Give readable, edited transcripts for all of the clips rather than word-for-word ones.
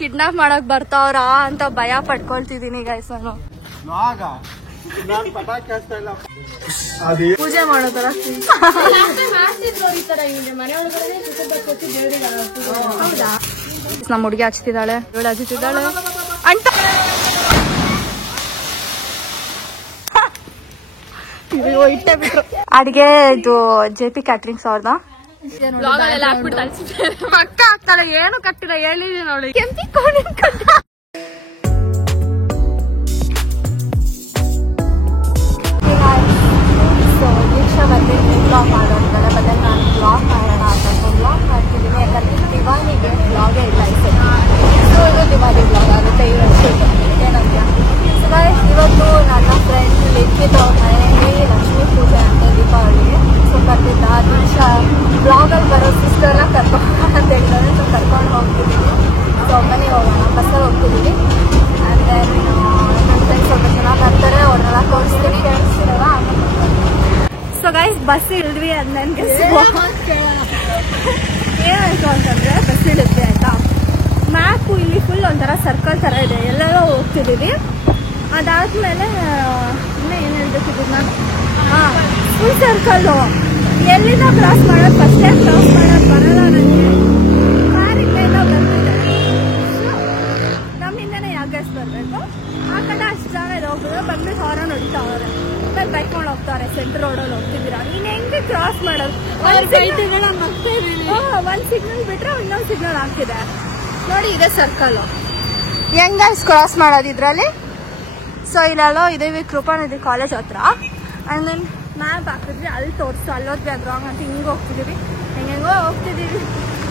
Kidnap ಮಾಡಕ್ ಬರ್ತಾವ್ರ ಅಂತ ಭಯ ಪಡ್ಕೊಳ್ತಿದೀನಿ ಗೈಸ್ ನಾನು. ಪೂಜೆ ಮಾಡೋತರ ನಮ್ಮ ಹುಡುಗಿ ಹಚ್ತಿದ್ದಾಳೆ, ಇವಳು ಹಚ್ತಿದ್ದಾಳೆ ಅಂತ ಇಟ್ಟೆ ಬಿಟ್ರು. ಅಡ್ಗೆ ಇದು JP ಕ್ಯಾಟ್ರಿಂಗ್ಸ್ ಅವ್ರದ ಪಕ್ಕ ಆಗ್ತಾಳೆ. ಏನು ಕಟ್ಟಿಲ್ಲ ಹೇಳಿದೀನಿ ನೋಡಿ. ಕೆಂಪಿ ಕೋಣೆ ದೀಕ್ಷಾ ಬಂದಿದ್ದು ಬ್ಲಾಗ್ ಮಾಡೋಣ ಬದಲು ನಾನು ಬ್ಲಾಗ್ ಮಾಡೋಣ ಅಂತ ಬ್ಲಾಗ್ ಮಾಡ್ತಿದ್ದೀನಿ. ಯಾಕಂದ್ರೆ ದಿವಾನಿಗೆ ಬ್ಲಾಗೇ ಇಲ್ಲ ಈ ಸಲ. ಸೊ ಇದು ದಿವಾಲಿ ಬ್ಲಾಗ್ ಆಗುತ್ತೆ ಈ ವರ್ಷ. ಏನಂತ ಇವತ್ತು ನನ್ನ ಫ್ರೆಂಡ್ ಲಿಖಿತ್ ಅವ್ರ ಮನೆಯಲ್ಲಿ ಲಕ್ಷ್ಮೀ ಪೂಜೆ ಅಂತ ದೀಪಾವಳಿಗೆ. ಸೊ ಕರ್ತಿದ್ದ ದೀಕ್ಷಾ ಬ್ಲಾಗಲ್ಲಿ ಬರೋ ಸಿಸ್ಟರ್ನ ಕರ್ಕೊಂಡು ಅಂತ ಹೇಳಿದ್ದಾರೆ. ಸೊ ಕರ್ಕೊಂಡು ಹೋಗ್ತಿದ್ದೀವಿ. ಸೊ ಮನೆಗೆ ಹೋಗೋಣ, ಬಸ್ಸಲ್ಲಿ ಹೋಗ್ತಿದ್ದೀವಿ. ಅಂದರೆ ನನ್ನ ಫ್ರೆಂಡ್ಸ್ ಸ್ವಲ್ಪ ಚೆನ್ನಾಗಿ ಬರ್ತಾರೆ, ಅವ್ರನ್ನೆಲ್ಲ ತೋರಿಸ್ತೀನಿ, ಕೇಳಿಸ್ತಿರಲ್ಲ. ಸೊ ಗೈಸ್ ಬಸ್ ಇಳಿದ್ವಿ. ಅದು ನನಗೆ ಏನಾಯ್ತು ಅಂತಂದರೆ ಬಸ್ ಇಳಿದ್ವಿ ಆಯಿತಾ. ಮ್ಯಾಪು ಇಲ್ಲಿ ಫುಲ್ ಒಂಥರ ಸರ್ಕಲ್ ಥರ ಇದೆ, ಎಲ್ಲರೂ ಹೋಗ್ತಿದ್ದೀವಿ. ಅದಾದಮೇಲೆ ಇನ್ನೂ ಏನು ಹೇಳ್ಬೇಕಿದ್ದು ನಾನು, ಫುಲ್ ಸರ್ಕಲ್ಲು ಎಲ್ಲಿಂದ ಕ್ರಾಸ್ ಮಾಡೋದು, ಫಸ್ಟ್ ಟೈಮ್ ಕ್ರಾಸ್ ಮಾಡೋದು ಬರಲ್ಲ ನನಗೆ. ಕಾರಿಂದ ಬರ್ತಿದೆ, ನಮ್ಮಿಂದನೇ ಯಾಕೆ ಬರಬೇಕು. ಆ ಕಡೆ ಅಷ್ಟು ಜನ ಇದು ಹೋಗ್ಬಿಟ್ಟು ಬಂದ್ಬಿಟ್ಟು ಹಾರನ್ ಹೊಡಿತಾವ್ರೆ. ಆಮೇಲೆ ಬೈಕ್ಕೊಂಡು ಹೋಗ್ತಾರೆ. ಸೆಂಟ್ರ್ ರೋಡಲ್ಲಿ ಹೋಗ್ತಿದ್ದೀರಾ, ನೀನು ಹೆಂಗೆ ಕ್ರಾಸ್ ಮಾಡೋದು? ಒಂದು ಸಿಗ್ನಲ್ ಬಿಟ್ಟರೆ ಇನ್ನೊಂದು ಸಿಗ್ನಲ್ ಆಗ್ತಿದೆ ನೋಡಿ. ಇದೆ ಸರ್ಕಲ್ಲು, ಹೆಂಗೆ ಕ್ರಾಸ್ ಮಾಡೋದು ಇದರಲ್ಲಿ. ಸೊ ಇಲ್ಲೆಲ್ಲೋ ಇದೀವಿ ಕೃಪಾನಿಧಿ ಕಾಲೇಜ್ ಹತ್ರ. ಆ್ಯಂಡ್ ದೆನ್ ಮ್ಯಾಪ್ ಹಾಕಿದ್ವಿ, ಅಲ್ಲಿ ತೋರಿಸ್ತು, ಅಲ್ಲೋದ್ವಿ ಅದು ರಾಂಗ್ ಅಂತ. ಹಿಂಗೆ ಹೋಗ್ತಿದ್ದೀವಿ, ಹೆಂಗೆಂಗೋ ಹೋಗ್ತಿದ್ದೀವಿ.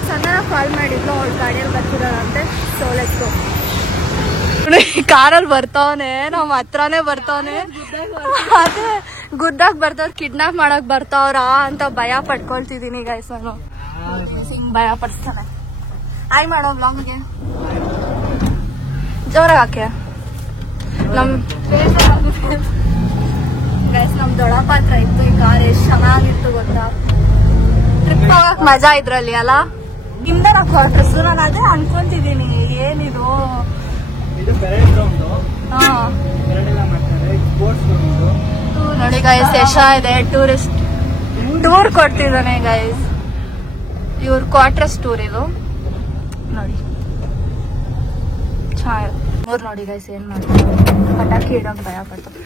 ಚಂದನ ಕಾಲ್ ಮಾಡಿದ್ಲು, ಅವ್ಳು ಗಾಡಿಯಲ್ಲಿ ಬರ್ತಿರೋದಂತೆ. So let's go. ಕಾರಲ್ಲಿ ಬರ್ತಾವನೆ, ನಮ್ಮ ಹತ್ರನೇ ಬರ್ತಾವನೆ. ಅದೇ ಗುಡ್ಡಾಗ ಬರ್ತಾವ್ರು, ಕಿಡ್ನಾಪ್ ಮಾಡಕ್ ಬರ್ತಾವ್ರ ಅಂತ ಭಯ ಪಡ್ಕೊಳ್ತಿದೀನಿ ಗೈಸ್ ನಾನು. ಹಿಂಗ್ ಭಯ ಪಡಿಸ್ತಾನೆ. ಆಯ್ ಮಾಡೋ ಬ್ಲಾಗ್ಗೆ ಜೋರಾಗಿ ಹಾಕೆ. ನಮ್ ಗೈಸ್ ನಮ್ ದೊಡ್ಡಪ್ಪ ಹತ್ರ ಇತ್ತು ಈ ಕಾರ್. ಎಷ್ಟು ಚೆನ್ನಾಗಿತ್ತು ಗೊತ್ತಾ. ಟ್ರಿಪ್ ಹೋಗಕ್ ಮಜಾ ಇದ್ರಲ್ಲಿ ಅಲ್ಲ. ಹಿಂದೆ ಕ್ವಾರ್ಟರ್ಸ್. ನಾನು ಅದೇ ಅನ್ಕೊಂತಿದ್ದೀನಿ ಏನಿದು. ನೋಡಿ ಗೈಸ್ ಯಶ ಇದೆ, ಟೂರಿಸ್ಟ್ ಟೂರ್ ಕೊಡ್ತಿದ್ದಾನೆ ಗೈಸ್. ಇವ್ರ ಕ್ವಾರ್ಟರ್ಸ್ ಟೂರ್ ಇದು ನೋಡಿ. ಚೆನ್ನಾಗಿ ಮೂರ್ ನೋಡಿ ಗೈಸ್ ಏನ್ ಮಾಡ್ತಾರೆ. ಪಟಾಕಿ ಇಡೋಕೆ ಭಯ ಪಡ್ತಾರೆ.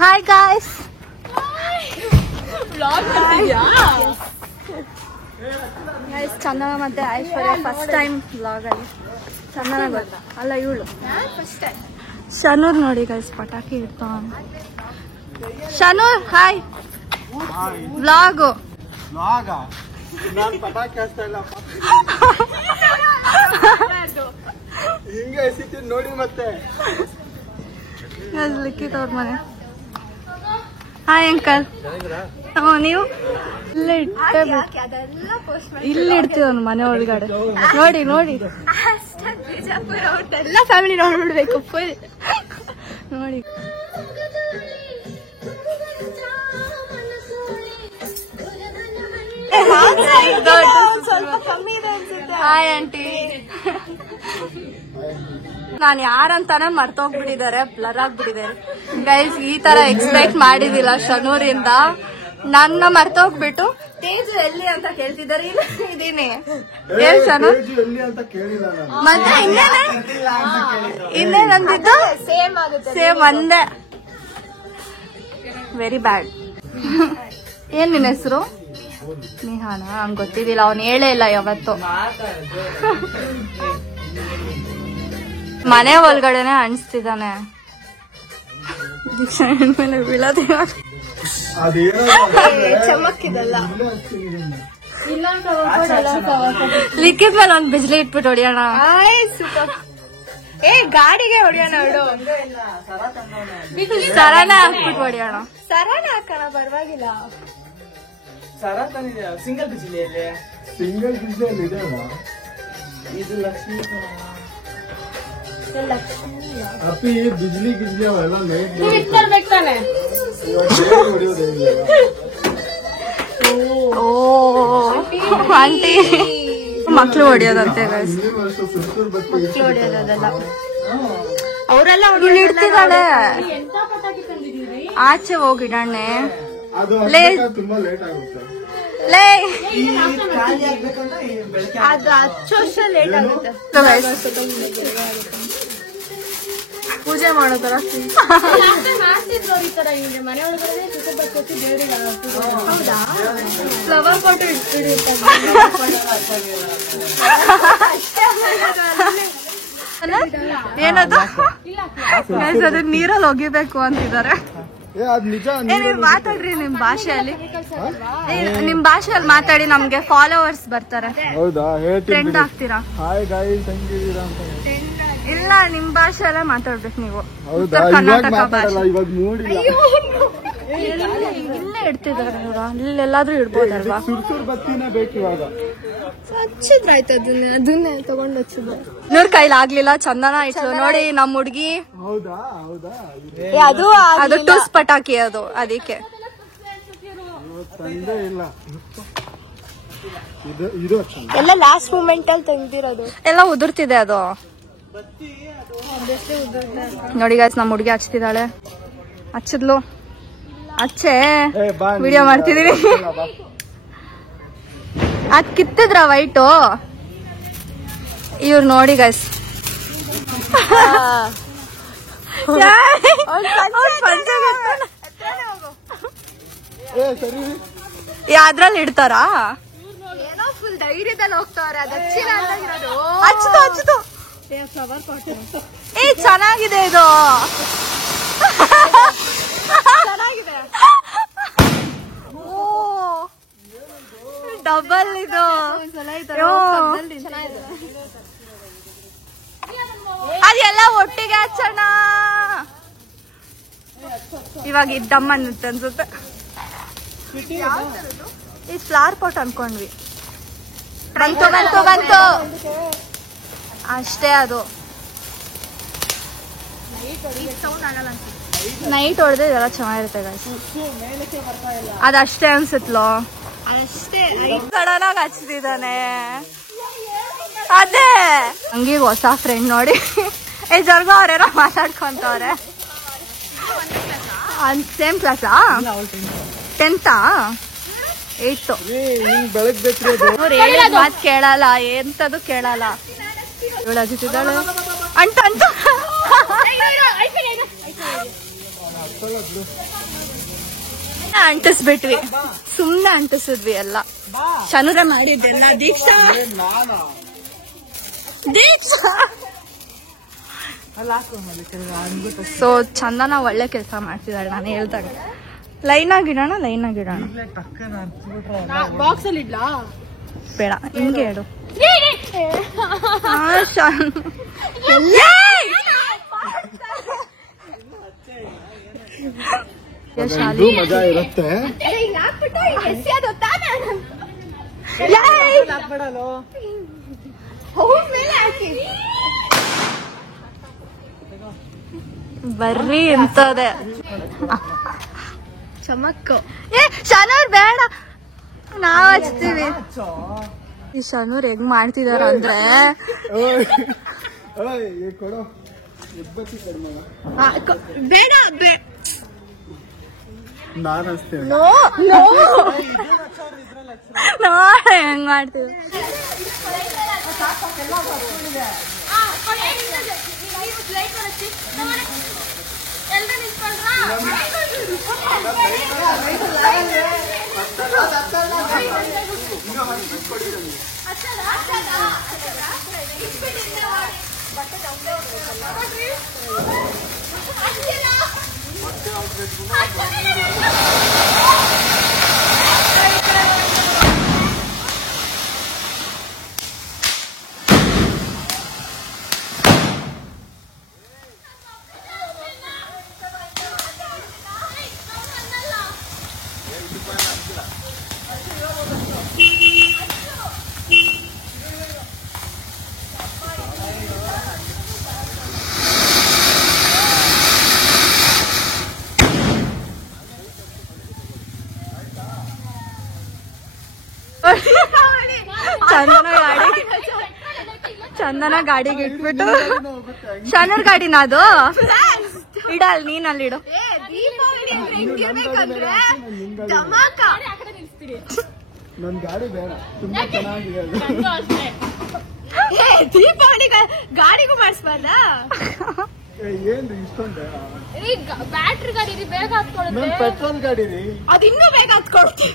ಹಾಯ್ ಗೈಸ್, ಗೈಸ್ ಚಂದನ ಮತ್ತೆ ಐಶ್ವರ್ಯ ಫಸ್ಟ್ ಟೈಮ್ ಬ್ಲಾಗ್ ಅಲ್ಲಿ. ಚಂದನ ಗೊತ್ತಾ ಅಲ್ಲ ಇವಳು ಫಸ್ಟ್ ಟೈಮ್. ಶನೂರ್ ನೋಡಿ ಗೈಸ್ ಪಟಾಕಿ ಇಡ್ತಾವ. ಶನೂರ್ ಹಾಯ್. ಬ್ಲಾಗು ನೋಡಿ ಮತ್ತೆ ಲಿಖಿತ್ ಅವ್ರ ಮನೆ. Hi uncle. ನೀವು ಇಲ್ಲಿ ಇಡ್ತೀವಿ ಒಂದು ಮನೆ ಒಳಗಡೆ. ನೋಡಿ ನೋಡಿ ಎಲ್ಲ ಫ್ಯಾಮಿಲಿ ನೋಡ್ಬಿಡ್ಬೇಕು ಫುಲ್ ನೋಡಿ. Hi aunty. ನಾನು ಯಾರಂತಾನೆ ಮರ್ತೋಗ್ಬಿಟ್ಟಿದ್ದಾರೆ, ಬ್ಲರ್ ಆಗ್ಬಿಟ್ಟಿದ್ದಾರೆ ಗೈಸ್. ಈ ತರ ಎಕ್ಸ್ಪೆಕ್ಟ್ ಮಾಡಿದಿಲ್ಲ ಶನೂರಿಂದ. ನನ್ನ ಮರ್ತೋಗ್ಬಿಟ್ಟು ತೇಜು ಎಲ್ಲಿ ಅಂತ ಕೇಳ್ತಿದ್ದಾರೆ. ಇಲ್ಲ ಇದೀನಿ ಏನ್ ಶನೂರ್ ಮತ್ತೆ ಇನ್ನೇನಂತಿದ್ದು ಸೇಮ್ ಒಂದೇ. Very bad. ಏನ್ ನಿನ್ನ ಹೆಸರು? ನಿಹಾನ. ಹಂಗ್ ಗೊತ್ತಿದ್ದಿಲ್ಲ, ಅವ್ನು ಹೇಳೇ ಇಲ್ಲ ಯಾವತ್ತು. ಮನೆ ಒಳಗಡೆನೆ ಅಣಿಸ್ತಿದ್ದಾನೆ. ಮೇಲೆ ಬೀಳೋದೇ ಚಮಕ್ಕಿದಲ್ಲ. ಲಿಕ್ಕಿದ ಮೇಲೆ ಒಂದ್ ಬಿಜ್ಲಿ ಇಟ್ಬಿಟ್ಟು ಹೊಡಿಯೋಣ. ಏ ಗಾಡಿಗೆ ಹೊಡಿಯೋಣ. ಸರಾನ ಹಾಕ್ಬಿಟ್ಟು ಹೊಡಿಯೋಣ. ಸರಾನ ಹಾಕೋಣ ಪರವಾಗಿಲ್ಲ. ಸಿಂಗಲ್ ಬಿಜಿಲಿ ಇದು ಲಕ್ಷ್ಮೀ ಅಪ್ಪಿ ಬಿಜ್ಲಿ ಗಿಜ್ಲಿ ಅವೆಲ್ಲ ಇಟ್ಕೊಳ್ಬೇಕು ತಾನೆ. ಓ ಆಂಟಿ ಮಕ್ಳು ಹೊಡಿಯೋದಂತೆ ಮಕ್ಳು ಹೊಡಿಯೋದಲ್ಲ ಅವರೆಲ್ಲ ಇಡ್ತಿದ್ದಾಳೆ ಆಚೆ ಹೋಗಿಡಣ್ಣೆ ತುಂಬಾ ಲೇಟ್ ಆಗುತ್ತೆ ಲೇ ಅದು 10 ವರ್ಷ ಲೇಟ್ ಆಗುತ್ತೆ ಪೂಜೆ ಮಾಡೋ ತರ ಫ್ಲವರ್ ಕೊಟ್ಟು ಏನದು ಅದು ನೀರಲ್ಲಿ ಒಗಿಬೇಕು ಅಂತಿದ್ದಾರೆ. ಮಾತಾಡ್ರಿ ನಿಮ್ ಭಾಷೆಯಲ್ಲಿ, ನಿಮ್ ಭಾಷೆಯಲ್ಲಿ ಮಾತಾಡಿ, ನಮ್ಗೆ ಫಾಲೋವರ್ಸ್ ಬರ್ತಾರೆ. ಹೌದಾ? ಟ್ರೆಂಡ್ ಆಗ್ತೀರಾ? ಇಲ್ಲ, ನಿಮ್ ಭಾಷೆಯಲ್ಲೇ ಮಾತಾಡ್ಬೇಕು ನೀವು. ಕರ್ನಾಟಕ ಭಾಷೆ ಇಲ್ಲೇ ಇಡ್ತಿದಾರೆ, ಅಲ್ಲೆಲ್ಲಾದ್ರೂ ಇಡ್ಬೋದಲ್ವಾ? ಹಚ್ಚಿದ್ರಾಯ್ತು, ಅದನ್ನೇ ತಗೊಂಡು ಹಚ್ಚಿದ್ರು. ನೂರ್ ಕೈಲಿ ಆಗ್ಲಿಲ್ಲ, ಚಂದನ ಇಟ್ಲು ನೋಡಿ ನಮ್ ಹುಡ್ಗಿ. ಅದು ಟೂಸ್ ಪಟಾಕಿ, ಅದು ಅದಕ್ಕೆ ಎಲ್ಲ ಲಾಸ್ಟ್ ಮೂಮೆಂಟ್ ಅಲ್ಲಿ ತೆಗ್ದಿರೋದು. ಎಲ್ಲ ಉದುರ್ತಿದೆ ಅದು ನೋಡಿ ಗಾಯ್ಸ್. ನಮ್ ಹುಡ್ಗಿ ಹಚ್ತಿದ್ದಾಳೆ, ಹಚ್ಚಿದ್ಲು, ಹಚ್ಚೆ ವಿಡಿಯೋ ಮಾಡ್ತಿದೀನಿ. ಅದ್ ಕಿತ್ತಿದ್ರ ವೈಟು ಇವ್ರು ನೋಡಿ ಗೈಸ್. ಅದ್ರಲ್ಲಿ ಇಡ್ತಾರಾ? ಏನೋ ಫುಲ್ ಧೈರ್ಯದಲ್ಲಿ ಹೋಗ್ತಾವ್ರೆ. ಹಚ್ಚದು ಏ ಚೆನ್ನಾಗಿದೆ ಇದು, ಚೆನ್ನಾಗಿದೆ. ಡಬಲ್ ಇದು, ಅದೆಲ್ಲ ಒಟ್ಟಿಗೆ ಹಚ್ಚೋಣ. ಇವಾಗ ಇದ್ದಮ್ಮ ಅನ್ನುತ್ತೆ ಅನ್ಸುತ್ತೆ. ಈ ಫ್ಲವರ್ ಪಾಟ್ ಅನ್ಕೊಂಡ್ವಿ. ಬಂತು ಅಷ್ಟೇ. ಅದು ನೈಟ್ ಹೊಡೆದ್ರೆ ಇದೆಲ್ಲ ಚೆನ್ನಾಗಿರುತ್ತೆ ಗಾಯ್ಸ್. ಅದಷ್ಟೇ ಅನ್ಸುತ್ತಲೋ, ಅಷ್ಟೇ ಸಡನ್ ಆಗಿ ಹಚ್ತಿದ್ದಾನೆ. ಅದೇ ಹಂಗೀಗ ಹೊಸ ಫ್ರೆಂಡ್ ನೋಡಿ ಜರ್ಗ ಅವ್ರೇನೋ ಮಾತಾಡ್ಕೊಂತವ್ರೆ. ಸೇಮ್ ಕ್ಲಾಸಾ? 10th 8th. ಮಾತು ಕೇಳಲ್ಲ, ಎಂತದು ಕೇಳಲ್ಲ. ಇವಳು ಹಚ್ಚಿದ್ದಾಳೆ ಅಂಟ ಅಂಟಿಸ್ಬಿಟ್ವಿ, ಸುಮ್ನೆ ಅಂಟಿಸಿದ್ವಿ ಎಲ್ಲ. ಶನುರ ಮಾಡಿದ್ದೆಲ್ಲ ದೀಕ್ಷಾ ಸೊ ಚಂದನ ಒಳ್ಳೆ ಕೆಲಸ ಮಾಡ್ತಿದ್ದಾಳೆ. ನಾನು ಹೇಳ್ದಾಗ ಲೈನ್ ಆಗಿಡೋಣ ಬಾಕ್ಸ್ ಅಲ್ಲಿ ಇಡ್ಲಾ ಬೇಡ, ಹಿಂಗೆ ಹೇಳು. ಮಜಾ ಇರುತ್ತೆ. ಬರ್ರಿ ಎಂತದೆ ಚಮಕ್ಕು. ಶನೂರ್ ಬೇಡ, ನಾವ್ ಹಚ್ತೀವಿ. ಈ ಶನೂರ್ ಹೆಂಗ್ ಮಾಡ್ತಿದಾರ ಅಂದ್ರೆ ಬೇಡ ಹೆಂಗ್ ಮಾಡ್ತೀವಿ. ಚಂದನ ಗಾಡಿಗೆ ಇಟ್ಬಿಟ್ಟು ಶನೂರ್ ಗಾಡಿನ ಅದು ಇಡಲ್ ನೀನ್ ಅಲ್ಲಿ ಇಡು. ನನ್ ಗಾಡಿ ಬೇಡ, ತುಂಬಾ ಚೆನ್ನಾಗಿದೆ. ದೀಪಾವಳಿ ಗಾಡಿಗೂ ಮಾಡಿಸ್ಬಾರ್ದ? ಏನ್ರಿ ಇಷ್ಟೊಂದು ಬ್ಯಾಟ್ರಿ ಗಾಡಿ ಬೇಗ ಹತ್ಕೊಳ್ಳುತ್ತೆ. ಪೆಟ್ರೋಲ್ ಗಾಡಿ ರೀ, ಅದು ಇನ್ನೂ ಬೇಗ ಹತ್ಕೊಳ್ಳುತ್ತೆ.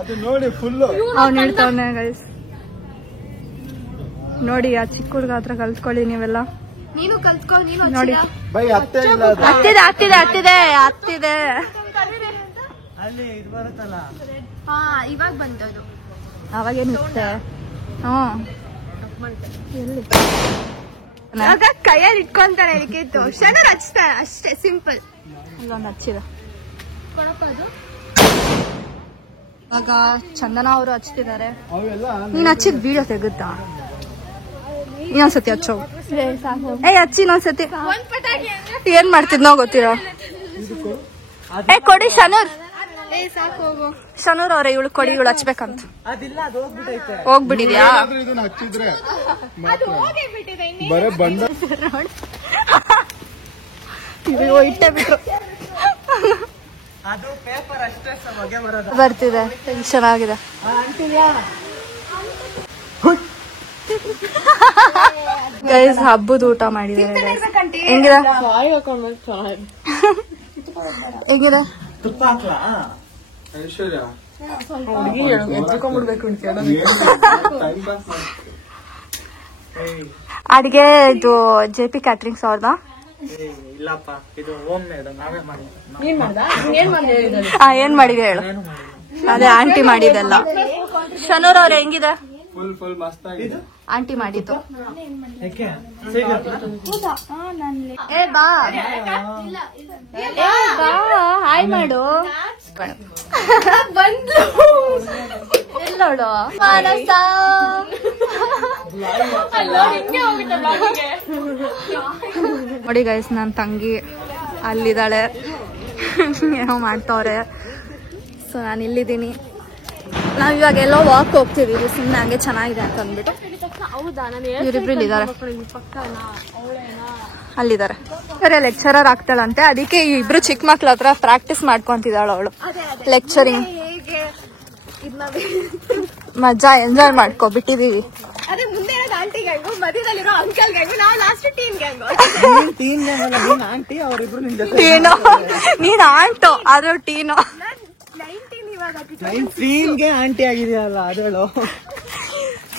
ಅದು ನೋಡಿ ಫುಲ್ ಅವ್ನು ಹೇಳ್ತಾವನೆ ಗೈಸ್. ನೋಡಿ ಆ ಚಿಕ್ಕ ಹುಡುಗ ಹತ್ರ ಕಲ್ತ್ಕೊಳ್ಳಿ ನೀವೆಲ್ಲ. ನೀನು ಕಲ್ತ್ಕೊ. ನೀನು ನೋಡಿ ಬೈ ಅತ್ತೆ ಇಲ್ಲ, ಹತ್ತಿದೆ ಹತ್ತಿದೆ ಹತ್ತಿದೆ ಹತ್ತಿದೆ. ಅಲ್ಲಿ ಇದು ಬರುತ್ತಲ್ಲ, ಹಾ ಇವಾಗ ಬಂದದು. ಅವಾಗೇನಿರುತ್ತೆ. ಎಲ್ಲಿ ಕೈಯಲ್ಲಿ ಇಟ್ಕೊಂತಾನೆ ಇದಕ್ಕಿತ್ತು. ಶನರ್ ಹಚ್ತಾರೆ ಅಷ್ಟೇ, ಸಿಂಪಲ್. ಅಲ್ಲೊಂದು ಹಚ್ಚಿದ. ಇವಾಗ ಚಂದನ ಅವರು ಹಚ್ತಿದ್ದಾರೆ. ನೀನ್ ಹಚ್ಚಿದ್ ವಿಡಿಯೋ ತೆಗುತ್ತಾ? ಇನ್ನೊಂದ್ಸತಿ ಹಚ್ಚೋ. ಹಚ್ಚಿ ಇನ್ನೊಂದ್ಸತಿ. ಏನ್ ಮಾಡ್ತಿದ್ನೋ ಗೊತ್ತಿರೋ. ಕೊಡಿ ಶನೂರ್. ಶನೂರ್ ಅವ್ರೆ ಇವಳು ಕೊಡಿ, ಇವಳು ಹಚ್ಬೇಕಂತ. ಹೋಗ್ಬಿಟ್ಟಿದ್ಯಾ? ಇದನ್ನ ಹಚ್ಚಿದ್ರೆ ಬರೇ ಬಂದ ಇಟ್ಟೆ ಬಿಟ್ರು. ಬರ್ತಿದೆ, ಟೆನ್ಷನ್ ಆಗಿದೆ. ಗೈಸ್ ಹಬ್ಬದ ಊಟ ಮಾಡಿದ್ದಾರೆ. ಹೆಂಗಿದೆ ಹೆಂಗಿದೆ? ತುಪ್ಪ ಹಾಕ್ಲಾ? ಐಶ್ವರ್ಯ ಅಡಿಗೆ ಇದು JP ಕ್ಯಾಟ್ರಿಂಗ್ಸ್ ಅವ್ರದ? ಇಲ್ಲಪ್ಪ, ಇದು ಹೋಮ್ ಮೇಡ್, ನಾವೇ ಮಾಡಿದ್ವಿ. ಏನ್ ಮಾಡಿದೆ ಹೇಳು? ಅದೇ ಆಂಟಿ ಮಾಡಿದೆಲ್ಲ. ಶನೂರ್ ಅವ್ರ ಹೆಂಗಿದೆ? ಫುಲ್ ಮಸ್ತ್ ಆಗಿದೆ ಆಂಟಿ ಮಾಡಿದ್ದು. ಹಾಯ್ ಮಾಡು. ಬಂದು ಎಲ್ಲೋಡು ಮಾನಸ. ನೋಡಿ ಗೈಸ್, ನನ್ ತಂಗಿ ಅಲ್ಲಿದ್ದಾಳೆ, ಏನೋ ಮಾಡ್ತವ್ರೆ. ಸೊ ನಾನು ಇಲ್ಲಿದ್ದೀನಿ. ನಾವ್ ಇವಾಗ ಎಲ್ಲೋ ವಾಕ್ ಹೋಗ್ತಿದೀವಿ, ಸುಮ್ಮನೆ ಹಂಗೆ ಚೆನ್ನಾಗಿದೆ ಅಂತ ಅಂದ್ಬಿಟ್ಟು. ಇವರಿಬ್ರು ಇಲ್ಲಿದ್ದಾರೆ, ಅಲ್ಲಿದ್ದಾರೆ. ಸರಿ, ಲೆಕ್ಚರರ್ ಆಗ್ತಾಳಂತೆ, ಅದಕ್ಕೆ ಇಬ್ರು ಚಿಕ್ಕ ಮಕ್ಳ ಹತ್ರ ಪ್ರಾಕ್ಟೀಸ್ ಮಾಡ್ಕೊಂತಿದ್ದಾಳ ಅವಳು. ಲೆಕ್ಚರಿಂಗ್ ಮಜಾ ಎಂಜಾಯ್ ಮಾಡ್ಕೊ ಬಿಟ್ಟಿದೀವಿ. ನೀನ್ ಆಂಟು, ಅದು ಟೀನು. ಆಂಟಿ ಆಗಿದೆಯಲ್ಲ ಅದಳು.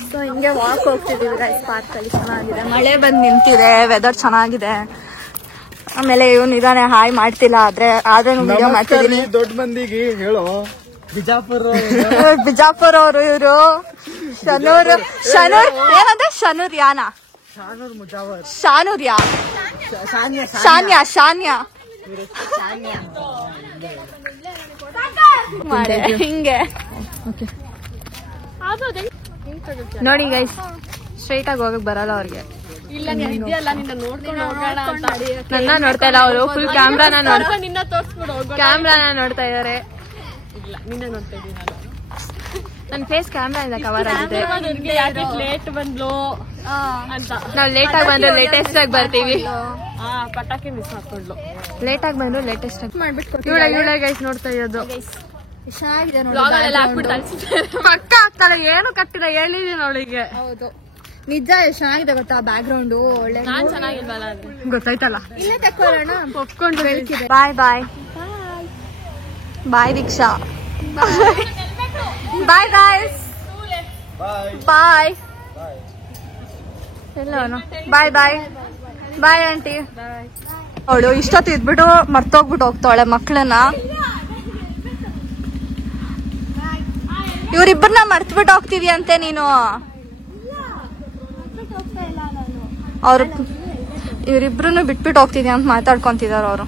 ಸೊ ಹಿಂಗೆ ವಾಕ್ ಹೋಗ್ತಿದೀವಿ ಗೈಸ್, ಪಾರ್ಕ್ ಅಲ್ಲಿ. ಚೆನ್ನಾಗಿದೆ, ಮಳೆ ಬಂದ್ ನಿಂತಿದೆ, ವೆದರ್ ಚೆನ್ನಾಗಿದೆ. ಆಮೇಲೆ ಇವನು ಇದಾನೆ, ಹಾಯ್ ಮಾಡ್ತಿಲ್ಲ, ಆದ್ರೆ ವಿಡಿಯೋ ಮಾಡ್ತಿದೀನಿ. ದೊಡ್ಡ ಮಂದಿಗೆ ಹೇಳೋ. ಬಿಜಾಪುರ ಅವರು ಇವರು. ಶನೂರ್ ಏನಂದ್ರೆ ಶನೂರ್ ಯಾನಾ? ಶಾನೂರ್ ಯಾ? ಶಾನ್ಯಾ ಮಾಡೆ ಹಿಂಗೆ. ನೋಡಿ ಗೈಸ್, ಸ್ಟ್ರೈಟ್ ಆಗಿ ಹೋಗಕ್ ಬರಲ್ಲ ಅವ್ರಿಗೆ. ನನ್ನ ನೋಡ್ತಾ ಇಲ್ಲ ಅವರು, ಫುಲ್ ಕ್ಯಾಮ್ರಾನ ನೋಡ್ತಾ ಇದಾರೆ. ನನ್ನ ಫೇಸ್ ಕ್ಯಾಮ್ರಾ ಇಂದ ಕವರ್ ಆಗಿದೆ. ನಾವ್ ಲೇಟ್ ಆಗಿ ಬಂದ್ರೆ ಲೇಟೆಸ್ಟ್ ಆಗಿ ಬರ್ತೀವಿ. ಪಟಾಕಿ ಮಿಸ್ ಮಾಡ್ಕೊಂಡ್ಲು. ಲೇಟ್ ಆಗಿ ಬಂದ್ರು ಲೇಟೆಸ್ಟ್ ಆಗಿ ಮಾಡ್ಬಿಟ್ಟು ಇವಳ ಗೈಸ್ ನೋಡ್ತಾ ಇರೋದು. ಚೆನ್ನಾಗಿದೆ ಪಕ್ಕ ಆಗ್ತಾಳೆ, ಏನು ಕಟ್ಟಿಲ್ಲ, ಹೇಳಿದೀನಿ ಅವಳಿಗೆ. ಹೌದು, ನಿಜ ಚೆನ್ನಾಗಿದೆ ಗೊತ್ತಾ, ಬ್ಯಾಕ್ ಗ್ರೌಂಡ್ ಒಳ್ಳೆ. ನಾನ್ ಚೆನ್ನಾಗಿಲ್ವಲ್ಲ, ಗೊತ್ತಾಯ್ತಲ್ಲ. ಇಲ್ಲೇ ತಕ್ಕೊಳ್ಳೋಣ, ಒಪ್ಕೊಂಡು ಹೇಳ್ತಿದೆ. ಬಾಯ್ ಬಾಯ್ ಬಾಯ್ ದೀಕ್ಷಾ. ಬಾಯ್ ಗಾಯ್ಸ್, ಬಾಯ್. ಎಲ್ಲೋನು ಬಾಯ್ ಬಾಯ್ ಬಾಯ್ ಆಂಟಿ. ಅವಳು ಇಷ್ಟೊತ್ತು ಇದ್ಬಿಟ್ಟು ಮರ್ತೋಗ್ಬಿಟ್ಟು ಹೋಗ್ತಾಳೆ ಮಕ್ಳನ್ನ. ಇವ್ರಿಬ್ಬರನ್ನ ಮರ್ತ್ಬಿಟ್ಟು ಹೋಗ್ತಿದ್ಯಾ ಅಂತೆ ನೀನು. ಅವ್ರು ಇವ್ರಿಬ್ರು ಬಿಟ್ಬಿಟ್ಟು ಹೋಗ್ತಿದ್ಯಾ ಅಂತ ಮಾತಾಡ್ಕೊಂತಿದಾರ ಅವರು.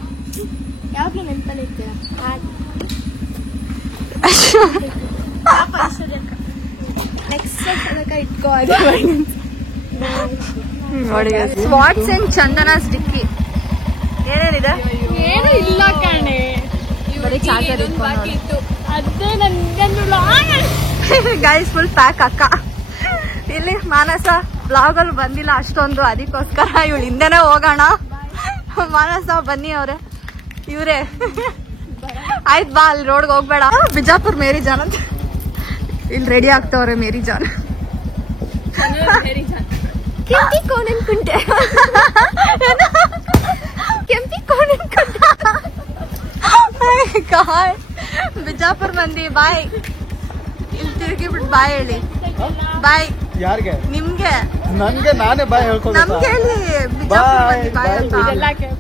ಸ್ಪಾಟ್ಸ್ ಅಂಡ್ ಚಂದನಾಸ್ ಡಿಕ್ಕಿ ಏನೇನಿದೆ? ಏನು ಇಲ್ಲ ಕಣೆ, ಬರೀ ಚಾರ್ಜರ್ ಅದೇ ಗೈಸ್ ಫುಲ್ ಪ್ಯಾಕ್ ಅಕ್ಕ. ಇಲ್ಲಿ ಮಾನಸ ಬ್ಲಾಗ್ ಅಲ್ಲಿ ಬಂದಿಲ್ಲ ಅಷ್ಟೊಂದು, ಅದಕ್ಕೋಸ್ಕರ ಇವಳು ಹಿಂದೆನೆ ಹೋಗೋಣ. ಮಾನಸ ಬನ್ನಿ ಅವ್ರೆ, ಇವ್ರೆ ಆಯ್ತು ಬಾ, ಅಲ್ಲಿ ರೋಡ್ಗೆ ಹೋಗ್ಬೇಡ. ಬಿಜಾಪುರ್ ಮೇರಿ ಜಾನ್ ಅಂತ ಇಲ್ಲಿ ರೆಡಿ ಆಗ್ತವ್ರೆ. ಮೇರಿ ಜಾನ್ ಕೆಂಪಿ ಕೋಣನ್ ಕುಂಟೆ, ಕೆಂಪಿ ಕೋಣನ್ ಕುಂಟೆ. ಬಿಜಾಪುರ್ ಮಂದಿ ಬಾಯ್, ಇಲ್ಲಿ ತಿರುಗಿ ಬಿಟ್ಟು ಬಾಯ್ ಹೇಳಿ. ಬಾಯ್ ಯಾರಿಗೆ? ನಿಮ್ಗೆ. ನನ್ಗೆ ನಾನೇ ಬಾಯ್ ಹೇಳ್ಕೊಂಡು ನಮ್ಗೆ ಹೇಳಿ ಬಿಜಾಪುರ್ ಮಂದಿ ಬಾಯ್ ಅಂತ.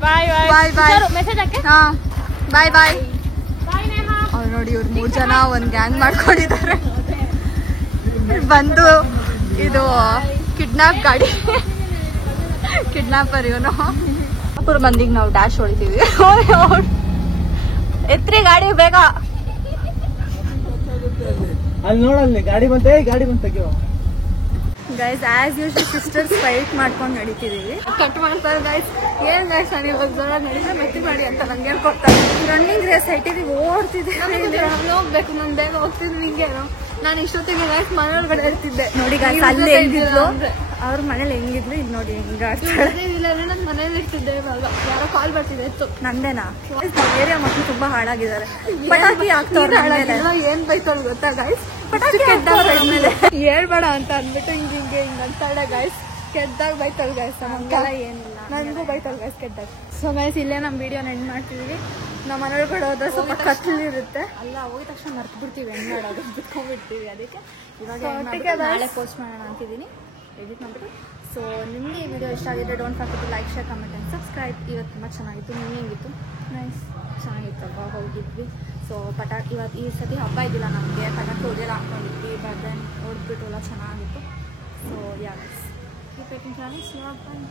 ಬಾಯ್ ಬಾಯ್ ಹಾ ಬಾಯ್ ಬಾಯ್. ಅವ್ರು ನೋಡಿ, ಇವ್ರು 3 ಜನ ಒಂದ್ ಗ್ಯಾಂಗ್ ಮಾಡ್ಕೊಂಡಿದ್ದಾರೆ. ಬಂದು ಇದು ಕಿಡ್ನಾಪ್ ಗಾಡಿ, ಕಿಡ್ನಾಪರ್ ಇವನು. ಬಿಜಾಪುರ್ ಮಂದಿಗೆ ನಾವು ಡ್ಯಾಶ್ ಹೊಡಿತೀವಿ. ಎತ್ರಿ ಗಾಡಿ ಬೇಗ. ಅಲ್ಲಿ ನೋಡಲ್ಲಿ ಗಾಡಿ ಬಂತೆ, ಗಾಡಿ ಬಂತ. Guys as usual sisters fight ಮಾಡ್ಕೊಂಡು ನಡೀತಿದೀವಿ. ಕಟ್ ಮಾಡ್ತಾರೆ ಗೈಸ್. ಏನ್ ಗೈಸ್ ನಾನು ಇವಾಗ ಜೋರ ನಡೀತಾರೆ ಮೆತ್ತಿ ಮಾಡಿ ಅಂತ ನಂಗೆ ಹೇಳ್ಕೊಡ್ತಾರೆ. ರನ್ನಿಂಗ್ ರೇಸ್ ಇಟ್ಟಿದೀವಿ, ಓಡ್ತಿದ್ದೀವಿ. ಹೋಗ್ಬೇಕು, ನಾನು ಬೇಗ ಹೋಗ್ತಿದ್ವಿ. ಹಿಂಗೆ ನಾನು ಇಷ್ಟೊತ್ತಿಗೆ ಗೈಸ್ ಮನೆ ಒಳಗಡೆ ಇರ್ತಿದ್ದೆ. ನೋಡಿ ಗೈಸ್ ಅಲ್ಲಿ ಹೆಂಗಿದ್ಲು, ಅವ್ರ ಮನೇಲಿ ಹೆಂಗಿದ್ಲು, ಇಲ್ಲಿ ನೋಡಿ ಹೆಂಗ ಇಲ್ಲ. ನಾನು ಮನೇಲಿ ಇರ್ತಿದ್ದೆ. ಇವಾಗ ಯಾರೋ ಕಾಲ್ ಬರ್ತಿದೆ, ಎತ್ತು. ನಂದೇನಾ? ಏರಿಯಾ ಮಕ್ಕಳು ತುಂಬಾ ಹಾಳಾಗಿದ್ದಾರೆ. ಪಟಾಕಿ ಆಗ್ತವ್ರೆ. ಏನ್ ಬೈತವ್ರು ಗೊತ್ತಾ ಗೈಸ್? ಪಟಾಕಿ ಮೇಲೆ ಹೇಳ್ಬೇಡ ಅಂತ ಅಂದ್ಬಿಟ್ಟು ಹಿಂಗೆ ಅಂತಾಳೆ ಗೈಸ್. ಕೆದ್ದಾಗ ಬೈತಲ್ ಗೈಸ್. ನಮ್ಗೆಲ್ಲ ಏನಿಲ್ಲ, ನನಗೂ ಬೈತಲ್ ಗೈಸ್ ಕೆದ್ದಾಗ. ಸೊ ಗೈಸ್ ಇಲ್ಲೇ ನಮ್ಮ ವಿಡಿಯೋನ ಎಂಡ್ ಮಾಡ್ತಿದೀವಿ. ನಮ್ಮ ಮನೆಯೊಳಗಡೆ ಹೋದ್ರೆ ಸ್ವಲ್ಪ ಕತ್ಲಿರುತ್ತೆ. ಅಲ್ಲ, ಹೋಗಿದ ತಕ್ಷಣ ಮರ್ತು ಬಿಡ್ತೀವಿ, ಹೆಂಗ್ ಮಾಡೋದು ಬಿಟ್ಕೊಂಡ್ಬಿಡ್ತೀವಿ. ಅದಕ್ಕೆ ಇವಾಗ ನಾಳೆ ಪೋಸ್ಟ್ ಮಾಡೋಣ ಅಂತಿದ್ದೀನಿ, ಎಡಿಟ್ ಮಾಡ್ಬಿಟ್ಟು. ಸೊ ನಿಮಗೆ ಈ ವಿಡಿಯೋ ಇಷ್ಟ ಆಗಿದ್ರೆ don't forget to like, share, comment and subscribe. ಇವತ್ತು ತುಂಬ ಚೆನ್ನಾಗಿತ್ತು. ನಿಮಗೆ ಹೆಂಗಿತ್ತು? ನೈಸ್, ಚೆನ್ನಾಗಿತ್ತಲ್ವ? ಹೋಗಿದ್ವಿ. ಸೊ ಇವತ್ತು ಈ ಸತಿ ಹಬ್ಬ ಇದ್ದಿಲ್ಲ ನಮಗೆ, ಪಟಾಕಿ ಹೊಡೆಯಲ್ಲ ಹಾಕೊಂಡಿದ್ವಿ. ಬಟ್ ದೆನ್ ಹೊಡೆದ್ಬಿಟ್ಟು ಎಲ್ಲ ಚೆನ್ನಾಗಿತ್ತು. So yeah guys, keep taking care. ಬಾಯ್.